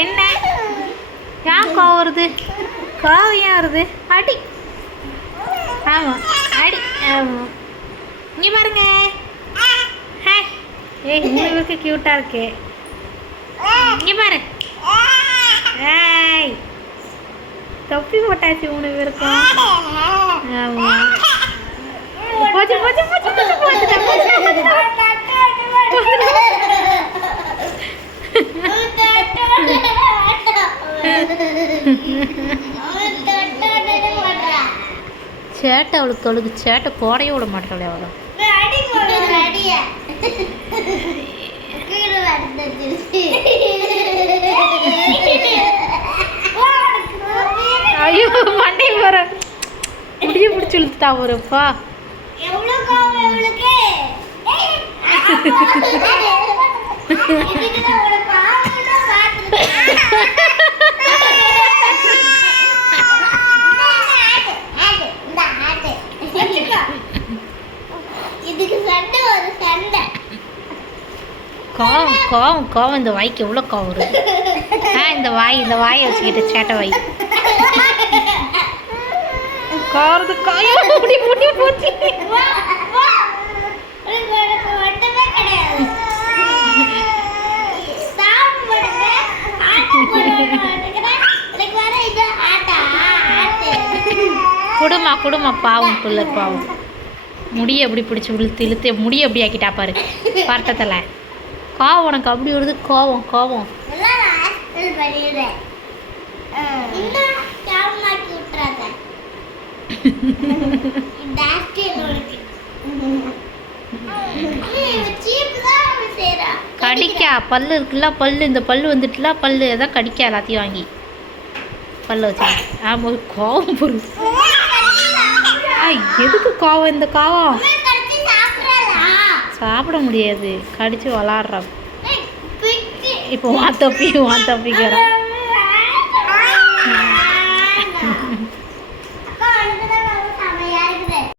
என்ன ஏன் கோவம் வருது? கோவம் ஏன் வருது? அடி. ஆமாம் அடி. ஆமாம் இங்கே பாருங்க. ஹாய். ஏய் 3 பேருக்கு க்யூட்டாக இருக்கே. இங்கே பாரு. ஏய் தொப்பி போட்டாச்சு 3 பேருக்கும். ஆமாம் போச்சு போச்சு போச்சு போச்சு போச்சு. சேட்டை அவளுக்கு சேட்டை போடையே விட மாட்டாளே அவளை. ஐயோ மண்டை வர முடிய பிடிச்சி இழுத்துட்டா ஒருப்பா. கோவம் கோவம் கோவம். இந்த வாய்க்கு எவ்வளோ கோவம் வருது. இந்த வாயை வச்சுக்கிட்டு சேட்டை வாய் காரது காய முடி முடி போச்சு. குடுமா பாவம் பிள்ளை பாவம். முடியை எப்படி பிடிச்சி இழுத்து முடியை எப்படி ஆக்கிட்டா பாரு பட்டத்தில். கோவம் உனக்கு அப்படி வருது. கோவம் கோவம். கடிக்கா பல்லு இருக்குல்ல, பல்லு இந்த பல்லு வந்துட்டுல, பல்லு எதாவது கடிக்கா எல்லாத்தையும் வாங்கி பல்லு வச்சு. ஆமாம் கோவம் பொருள். எதுக்கு கோவம்? இந்த கோவம் சாப்பிட முடியாது, கடிச்சு விளாட்ற. இப்போ வான் தப்பிக்கிறோம்.